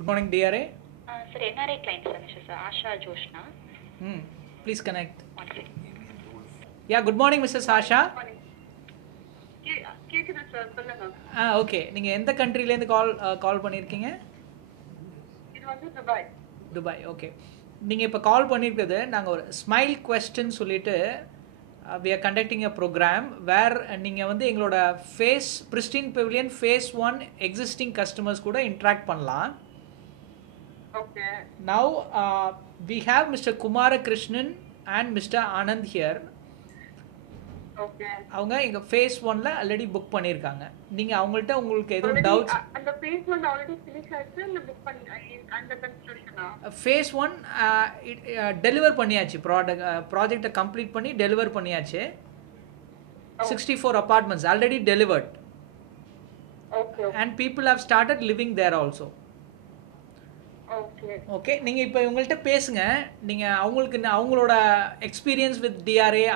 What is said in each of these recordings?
Good morning, DRA. Sir, NRI client sir, sir, Asha Joshna. Please connect. One second. Yeah, good morning, Mrs. Asha. கேக்குது sir, சொல்லுங்க. Okay. நீங்கள் எந்த கண்ட்ரிலேருந்து கால் பண்ணியிருக்கீங்க? இது வந்து துபாய். Dubai, okay. நீங்கள் இப்போ கால் பண்ணியிருக்கிறது நாங்கள் ஒரு ஸ்மைல் கொஸ்டின் சொல்லிட்டு we are conducting a program where நீங்கள் வந்து எங்களோட Pristine Pavilion phase 1 existing customers கூட interact பண்ணலாம். Okay. Now we have Mr. Kumara Krishnan and Mr. Anand here. Okay. அவங்க எங்க phase 1ல ஆல்ரெடி புக் பண்ணிருக்காங்க. நீங்க அவங்கள்ட்ட உங்களுக்கு எதுவும் டவுட்ஸ் அந்த phase 1 ஆல்ரெடி ஃபினிஷ் ஆயிடுச்சு, இல்ல புக் பண்ணி அந்த கன்ஸ்ட்ரக்ஷனா? phase 1 டெலிவர் பண்ணியாச்சு. ப்ராஜெக்ட்டை கம்ப்ளீட் பண்ணி டெலிவர் பண்ணியாச்சு. 64 apartments already delivered. Okay. And people have started living there also. Okay. Okay, நீங்கள் இப்போ இவங்கள்ட்ட பேசுங்க. நீங்கள் அவங்களோட எக்ஸ்பீரியன்ஸ் வித் டிஆர்ஏ,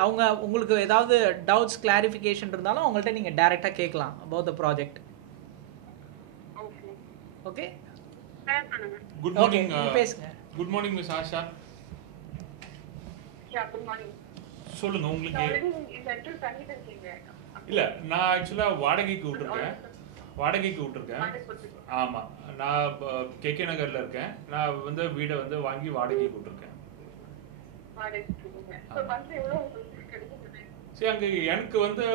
உங்களுக்கு ஏதாவது டவுட்ஸ் கிளாரிஃபிகேஷன் இருந்தாலும் அவங்கள்ட்ட நீங்கள் டைரெக்டாக கேட்கலாம் about the project. Okay. Okay, share பண்ணுங்க. Good morning. பேசுங்க. Good morning, Miss Asha. Yeah, good morning. சொல்லுங்க உங்களுக்கு. ஆல்ரெடி இந்த இடத்துல தங்கிட்டு இருக்கீங்க. இல்ல, நான் ஆக்சுவலா வாடகைக்கு விட்டுருக்கேன். ஆமா, நான் கேகே நகர்ல இருக்கேன். நான் வந்து வீடை வந்து வாங்கி வாடகைக்கு விட்டுருக்கேன். சோ மந்த்லி எவ்வளவு உங்களுக்கு கிடைக்குது? சரி, அங்க எனக்கு வந்து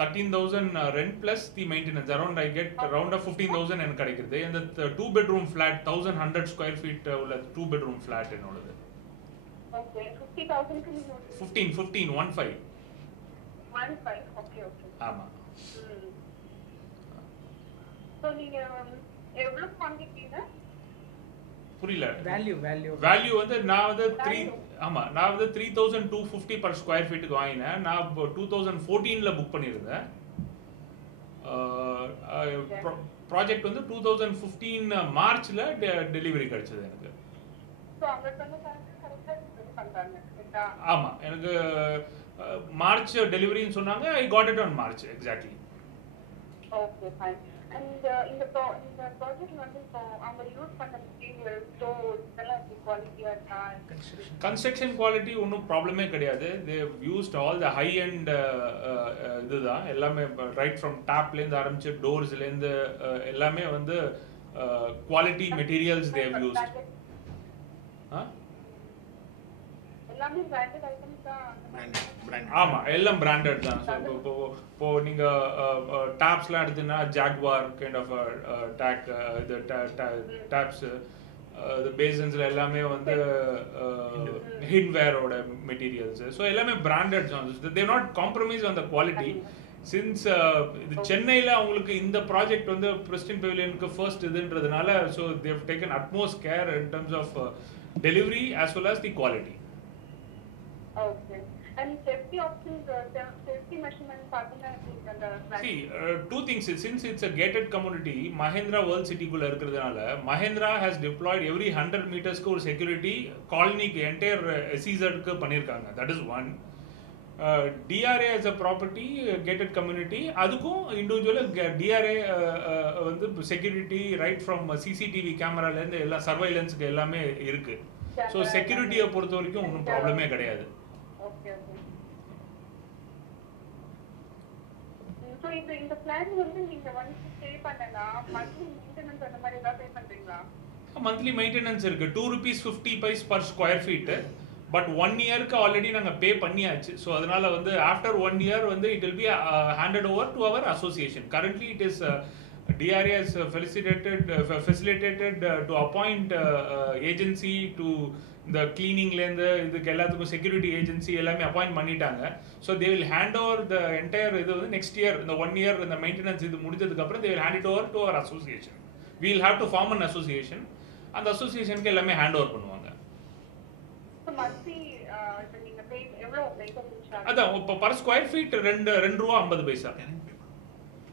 13,000 rent plus the maintenance. Around I get around 15,000 எனக்கு கிடைக்குது. இந்த 2 bedroom flat 1100 square feet உள்ள 2 bedroom flat என்னோடது. ஓகே, 50,000 க்கு நீங்க 15 15. Okay okay. ஆமா. சோ நீங்க எவ்வளவு வாங்கிட்டீங்க? புரியல. வேல்யூ வந்து நான் வந்து 3250 per square feet க்கு வாங்கினேன். நான் 2014ல புக் பண்ணியிருந்தேன். ப்ராஜெக்ட் வந்து 2015 மார்ச்ல டெலிவரி கிடைச்சது எனக்கு. சோ அங்க சொன்ன கரெக்ட்டா பண்றாங்க. ஆமா, எனக்கு மார்ச் டெலிவரின்னு சொன்னாங்க. I got it on March exactly. Okay, fine. And இந்த ப்ராஜெக்ட் வந்து இப்போ அவங்க யூஸ் பண்ண மெட்டீரியல் டோர்ஸ் இதெல்லாம் குவாலிட்டியா இருக்கா? கன்ஸ்ட்ரக்ஷன் குவாலிட்டி ஒன்றும் ப்ராப்ளமே கிடையாது. தே used all the high and இதுதான் எல்லாமே. ரைட் ஃப்ரம் டாப்லேருந்து ஆரம்பிச்சு டோர்ஸ்லேருந்து எல்லாமே வந்து குவாலிட்டி மெட்டீரியல்ஸ் தேவ் யூஸ்ட். எல்லாமே பிராண்டட் ஐட்டம்ஸ் தான். ஆமா, எல்லாம் பிராண்டட் தான். ஸோ இப்போ நீங்க டாப்ஸ்லாம் எடுத்தீங்கன்னா ஜாக்வார் கைண்ட் ஆஃப் டேக், இது டாப்ஸ், இந்த பேசன்ஸ்ல எல்லாமே வந்து ஹிட்வேரோட மெட்டீரியல்ஸ். ஸோ எல்லாமே பிராண்டட் தான். They not compromise on the quality. Since இது சென்னையில் அவங்களுக்கு இந்த ப்ராஜெக்ட் வந்து பிரிஸ்டின் பெவிலியனுக்கு ஃபர்ஸ்ட் இதுன்றதுனால, so they've taken utmost care in terms of delivery as well as the quality. Okay. And safety options, safety measurements பாத்தீங்கன்னா see, two things. Since it's a gated community, Mahindra World City குள்ள இருக்கிறதுனால Mahindra has deployed every 100 meters க்கு ஒரு security colony க்கு entire SEZ க்கு பண்ணிருக்காங்க. That is one. DRA as a property gated community, அதுக்கும் individual DRA வந்து security right from CCTV camera ல இருந்து எல்லா சர்வைலன்ஸ்க்கு எல்லாமே இருக்கு. ஸோ செக்யூரிட்டியை பொறுத்த வரைக்கும் ஒன்றும் ப்ராப்ளமே கிடையாது. Okay okay. சோ இந்த பிளான் வந்து நீங்க வந்து பே பண்ணனா மந்த்லி மெயின்டெனன்ஸ் அந்த மாதிரி ஏதாவது பே பண்றீங்களா? மந்த்லி மெயின்டெனன்ஸ் இருக்கு. ₹2.50 per square feet. பட் 1 இயருக்கு ஆல்ரெடி நாங்கள் பே பண்ணியாச்சு. ஸோ அதனால வந்து ஆஃப்டர் 1 இயர் வந்து it will be handed over to our association. Currently it is DRA has facilitated to appoint agency to the cleaningலேருந்து இதுக்கு எல்லாத்துக்கும் செக்யூரிட்டி ஏஜென்சி எல்லாமே அப்பாயிண்ட் பண்ணிட்டாங்க. So they will hand over the entire இது வந்து next year இந்த 1 year இந்த maintenance இது முடிஞ்சதுக்கப்புறம் they will hand it over to our association. We will have to form an association. அந்த அசோசியேஷனுக்கு எல்லாமே ஹேண்ட் ஓவர் பண்ணுவாங்க. அதான் இப்போ per square feet ₹2.50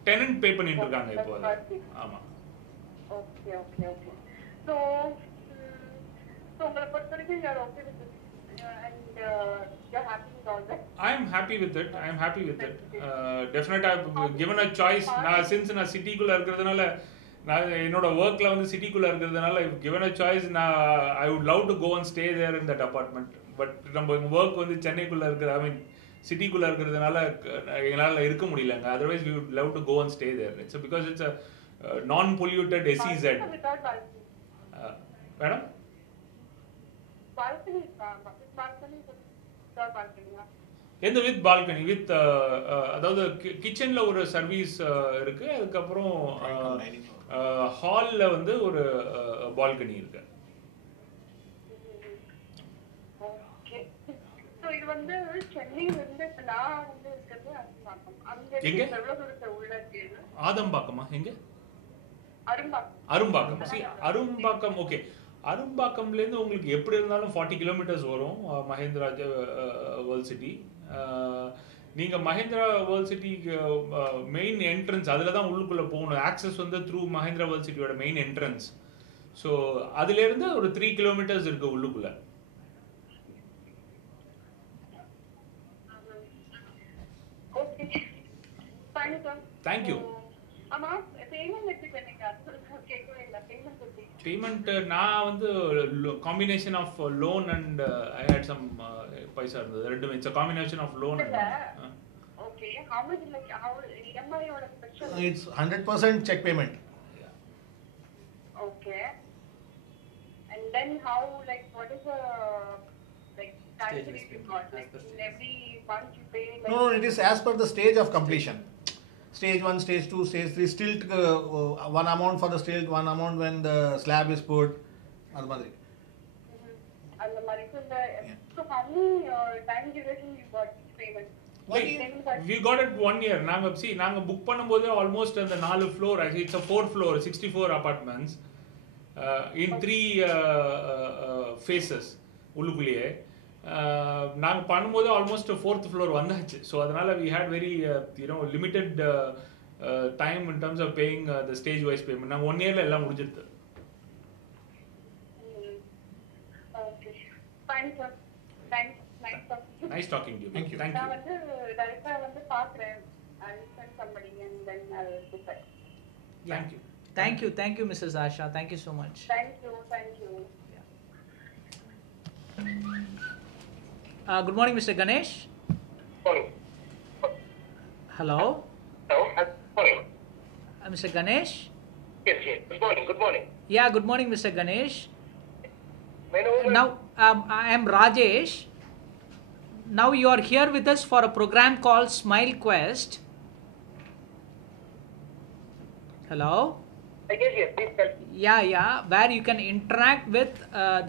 tenant pay பண்ணிட்டு இருக்காங்க இப்போ. ஆமா. Okay okay okay. சோ உங்களை பொறுத்தவரைக்கும் you are okay with this and you are happy with all that? I am happy with it. Definitely I have given a choice. நான் since நான் சிட்டிக்குள்ள இருக்கிறதுனால நான் என்னோட ஒர்க்கில் வந்து சிட்டிக்குள்ளே இருக்கிறதுனால given a choice நான் I would love to go and stay there in that apartment. But நம்ம ஒர்க் வந்து சென்னைக்குள்ளே இருக்கிற ஐ மீன் சிட்டிக்குள்ளே இருக்கிறதுனால எங்களால் இருக்க முடியலங்க. Otherwise we would love to go and stay there. It's because it's a non-polluted SEZ. Without balcony. Madam Balcony without balcony. எந்த with balcony with அதாவது கிச்சனில் ஒரு சர்வீஸ் இருக்குது, அதுக்கப்புறம் ஹாலில் வந்து ஒரு பால்கனி இருக்கு. ஓகே. ஸோ இது வந்து சென்னையிலிருந்து நான் வந்து இருக்கிறது அரும்பாக்கம். அங்கே எங்க? எவ்வளோ தூரத்தை உள்ள இருக்கு? ஆதம்பாக்கமா எங்க? அரும்பாக்கம். அரும்பாக்கம். அரும்பாக்கம் ஓகே. அரும்பாக்கம்லேருந்து உங்களுக்கு எப்படி இருந்தாலும் 40 கிலோமீட்டர்ஸ் வரும் மஹேந்திரா வேர்ல்ட் சிட்டி. நீங்கள் மஹேந்திரா வேர்ல்ட் சிட்டிக்கு மெயின் என்ட்ரன்ஸ் அதில் தான் உள்ளுக்குள்ளே போகணும். ஆக்சஸ் வந்து த்ரூ மஹேந்திரா வேர்ல்ட் சிட்டியோட மெயின் என்ட்ரன்ஸ். ஸோ அதுலேருந்து ஒரு 3 கிலோமீட்டர்ஸ் இருக்குது உள்ளுக்குள்ளே. ஓகே. Fine sir. தேங்க்யூ. ஆமாம், பேமெண்ட் எப்படி பண்ணீங்க? அது கேட்கவே இல்லை. பேமெண்ட் எப்படி? பேமெண்ட் நான் வந்து combination of loan and I had some paisa இருந்தது. ரெண்டுமே it's combination of loan and okay. how much like how EMI ஓட special? It's 100% check payment. Okay. And then how like what is the like time period you got? Like in every month you pay like No, it is as per the stage of completion. Stage 1, stage 2, stage 3, still one amount for the stage, one amount when the slab is put. அது மாதிரி. அந்த மாதிரி. So how many time duration you got each payment? we got it 1 year. நாங்க book பண்ணும்போது almost அந்த 4 floor, it's a 4 floor 64 apartments in 3 phases உள்ளுக்குள்ளேயே. நாங்கள் பண்ணும்போது ஆல்மோஸ்ட் 4th floor வந்தாச்சு. ஸோ அதனால we had very limited time in terms of paying the stage wise payment. நாங்கள் 1 yearல எல்லாம் முடிஞ்சிருது. Okay. Fine sir. Thanks. Nice talking to you. Thank you. நான் வந்து டைரக்டா வந்து பார்க்குறேன். I'll send somebody and then I'll decide. Thank you Mrs. Asha. Thank you so much. Thank you. Good morning, Mr. Ganesh. Morning. Hello. Hello. Morning. Mr. Ganesh. Yes. Good morning. Yeah, good morning, Mr. Ganesh. May I know Now, I am Rajesh. Now you are here with us for a program called Smile Quest. Hello. Yes. Please tell me. Yeah. Where you can interact with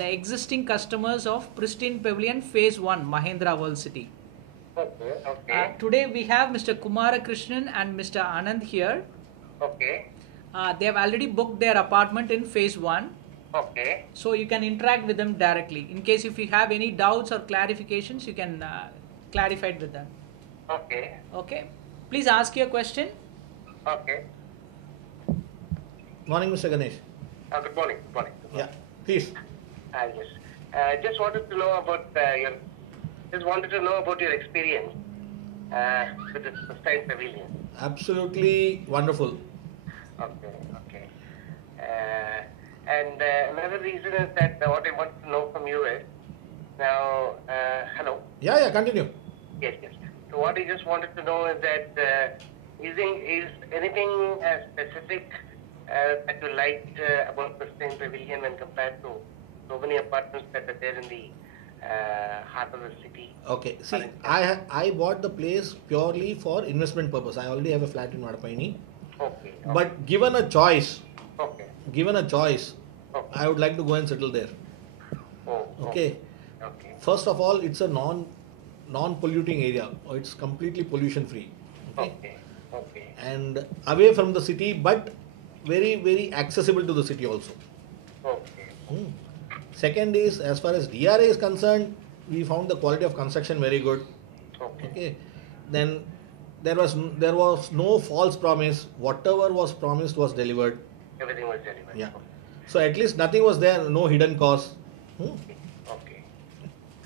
the existing customers of Pristine Pavilion Phase 1, Mahindra World City. Okay. Today we have Mr. Kumarakrishnan and Mr. Anand here. Okay. They have already booked their apartment in Phase 1. Okay. So you can interact with them directly. In case if you have any doubts or clarifications, you can clarify it with them. Okay. Please ask your question. Okay. Morning, Mr. Ganesh. Good morning. Yeah, please. Yes. Just wanted to know about your experience with the Pristine Pavilion. Absolutely wonderful. Okay. And another reason is that what I want to know from you is now. Hello. Yeah, continue. Yes. So what I just wanted to know is that is anything specific that you liked about Pristine Pavilion when compared to so many apartments that are there in the heart of the city? Okay, see, I bought the place purely for investment purpose. I already have a flat in Vadapaini. Okay. But given a choice, Okay. I would like to go and settle there. Okay. First of all, it's a non-polluting area. It's completely pollution free. Okay. And away from the city, but very, very accessible to the city also. Okay. Second is, as far as DRA is concerned, we found the quality of construction very good. Okay. Then there was no false promise. Whatever was promised was delivered. Everything was delivered. Yeah. So at least nothing was there, no hidden costs. Okay.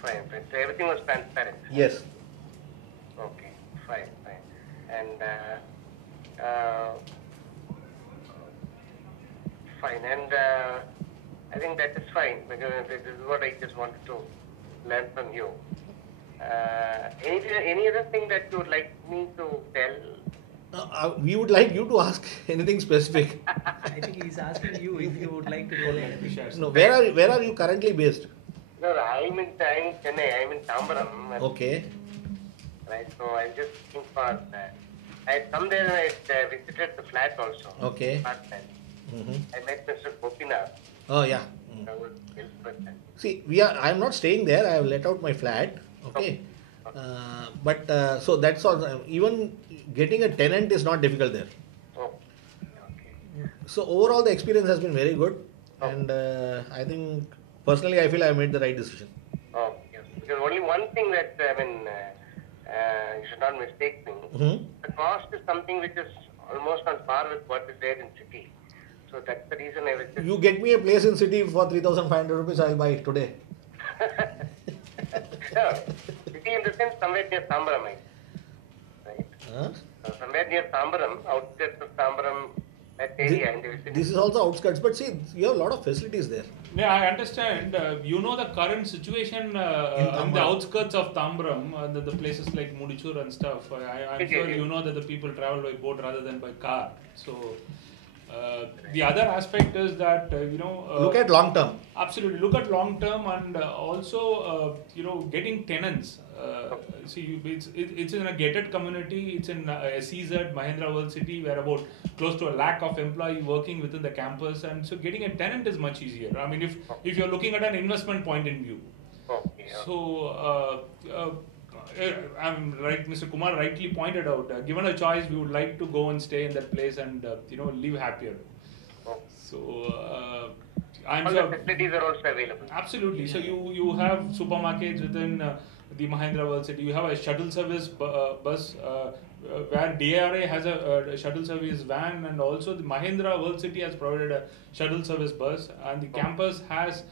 Fine. So everything was transparent. Yes. Okay. Fine. And fine. And I think that is fine because this is what I just wanted to learn from you. Any other thing that you would like me to tell? We would like you to ask anything specific. I think he's asking you if you would like to tell anything. No, where are you currently based? No, I'm in Chennai. I'm in Tambaram. Okay. Right. So I'm just looking for. I had come there and I visited the flat also. Okay. Apartment. Mm-hmm. I met Mr. Gopinath. Oh yeah. I was salesperson. See, I'm not staying there. I have let out my flat. Okay. But so that's all. Even getting a tenant is not difficult there. Oh. Okay. So overall, the experience has been very good, Oh. and I think personally, I feel I made the right decision. Oh, yes. Because only one thing that you should not mistake me. Mm-hmm. The cost is something which is almost on par with what is there in city. So that's the reason I was just. You get me a place in city for 3,500 rupees, I'll buy it today. Sure. City in the sense somewhere near Tambaram, right? Huh? So somewhere near Tambaram, outskirts of Tambaram, that area in the vicinity. This is also outskirts, but see, you have a lot of facilities there. Yeah, I understand. You know the current situation in the Tambaram. outskirts of Tambaram, the places like Mudichur and stuff. I'm sure you know that the people travel by boat rather than by car. So the other aspect is that Look at long term. absolutely look at long term and also getting tenants. See, it's in a gated community. It's in SEZ, Mahindra World City, where about close to 1 lakh of employee working within the campus, and so getting a tenant is much easier. I mean, if you're looking at an investment point in view. Okay. So, I'm right. Mr. Kumar rightly pointed out. Given a choice, we would like to go and stay in that place and live happier. Oh. So, I'm All sure. the facilities are also available. Absolutely. So you have supermarkets within the Mahindra World City. You have a shuttle service bus where DRA has a shuttle service van, and also the Mahindra World City has provided a shuttle service bus, and the campus has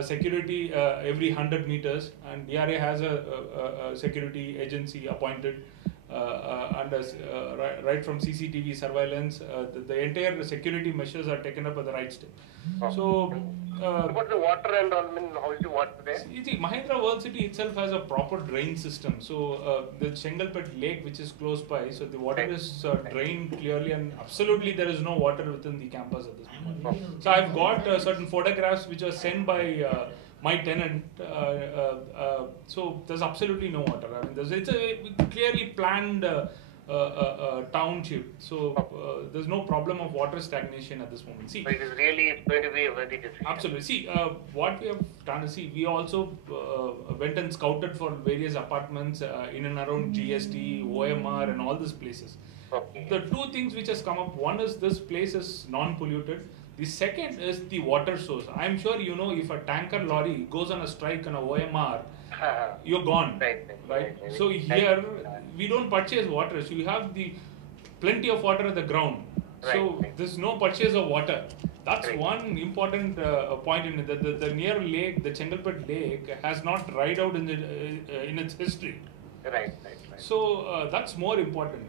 security every 100 meters, and DRA has a security agency appointed. Right from CCTV surveillance, the entire security measures are taken up at the right step. So, What about the water and all? I mean, how is the water there? see, Mahindra World City itself has a proper drain system. So, the Chengalpet Lake, which is close by, so the water is drained clearly, and absolutely there is no water within the campus at this moment. So, I've got certain photographs which were sent by my tenant. So, there's absolutely no water. I mean, it's a clearly planned township. So, there's no problem of water stagnation at this moment. See, So it is really going to be a worthy decision. absolutely. See, what we have done is, we also went and scouted for various apartments in and around GST, OMR, and all these places. Okay. The two things which has come up, one is this place is non-polluted. The second is the water source. I'm sure you know, if a tanker lorry goes on a strike on a OMR, you're gone. Right? So here we don't purchase water. So you have the plenty of water at the ground. So Right. there's no purchase of water. That's Right. one important point in it. The near lake, the Chengalpet Lake, has not dried out in its history. Right. So that's more important.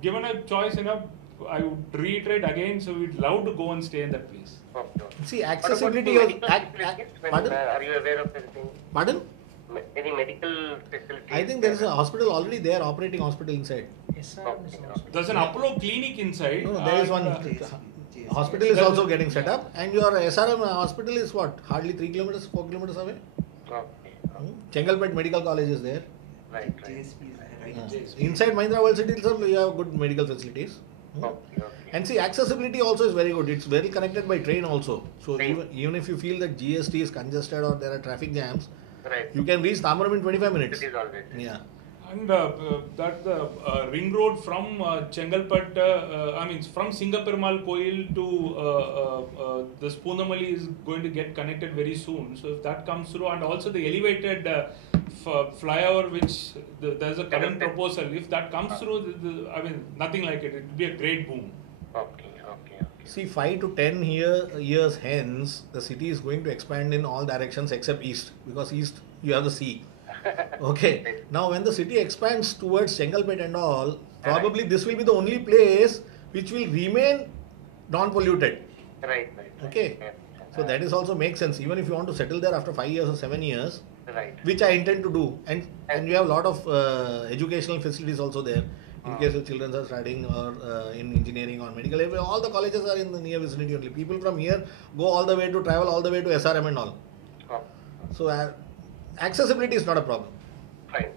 Given a choice, I would reiterate again. So we'd love to go and stay in that place. Okay. See, What about accessibility the of. medical facilities? Pardon? Are you aware of anything? Pardon? Any medical facilities? I think there is a hospital already there, operating hospital inside. There's an Apollo clinic inside. No, there is one. Hospital is also getting set up, and your SRM hospital is what? Hardly 3 kilometers, 4 kilometers away. Okay. Chengalpet Medical College is there. Right. Inside Mahindra World City itself, you have good medical facilities. Okay. And see, accessibility also is very good. It's very connected by train also. So Train. even if you feel that GST is congested or there are traffic jams, Right. you can reach Tambaram in 25 minutes. It is always. Yeah. And that the ring road from Chengalpet, from Singaperumal Koil to the Spoonamali is going to get connected very soon. So if that comes through, and also the elevated flyover, which there's a current proposal, if that comes through, nothing like it. It would be a great boom. Okay. See, 5 to 10 years hence, the city is going to expand in all directions except east, because east you have the sea. Okay. Now, when the city expands towards Chengalpet and all, probably this will be the only place which will remain non-polluted. Right. Okay. Yeah. So that is also makes sense. Even if you want to settle there after 5 years or 7 years, Right. which I intend to do, and you have a lot of educational facilities also there. In case your children are studying or in engineering or medical, all the colleges are in the near vicinity only. People from here go all the way to travel all the way to SRM and all. Oh. So accessibility is not a problem. Fine.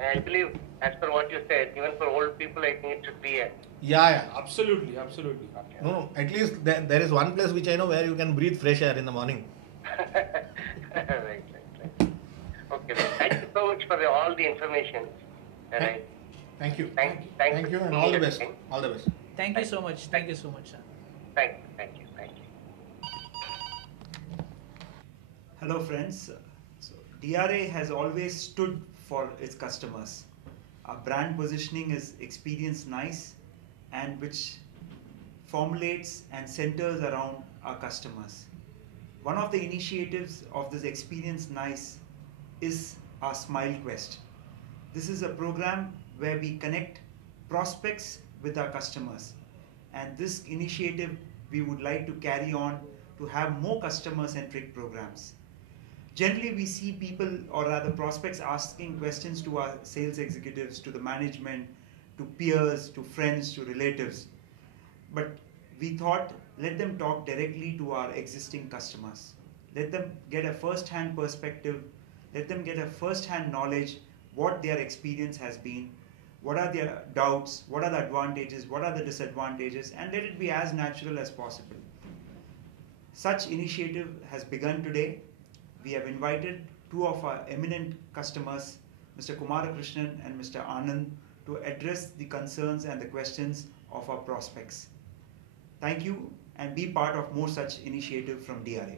I believe, as per what you said, even for old people, I think it should be a. Yeah. Absolutely. No. At least there is one place which I know where you can breathe fresh air in the morning. Right. Okay. Thank you so much for all the information. Right. Thank you. Thank you, and all the best. All the best. Thank you so much. Thank you so much, sir. Thank you. Hello friends. So DRA has always stood for its customers. Our brand positioning is Experience Nice, and which formulates and centers around our customers. One of the initiatives of this Experience Nice is our Smile Quest. This is a program where we connect prospects with our customers, and this initiative we would like to carry on to have more customer-centric programs. Generally, we see people, or rather prospects, asking questions to our sales executives, to the management, to peers, to friends, to relatives. But we thought, let them talk directly to our existing customers. Let them get a first-hand perspective. Let them get a first-hand knowledge what their experience has been, what are their doubts, what are the advantages, what are the disadvantages, and let it be as natural as possible. Such initiative has begun today. We have invited two of our eminent customers, Mr. Kumarakrishnan and Mr. Anand, to address the concerns and the questions of our prospects. Thank you, and be part of more such initiative from DRA.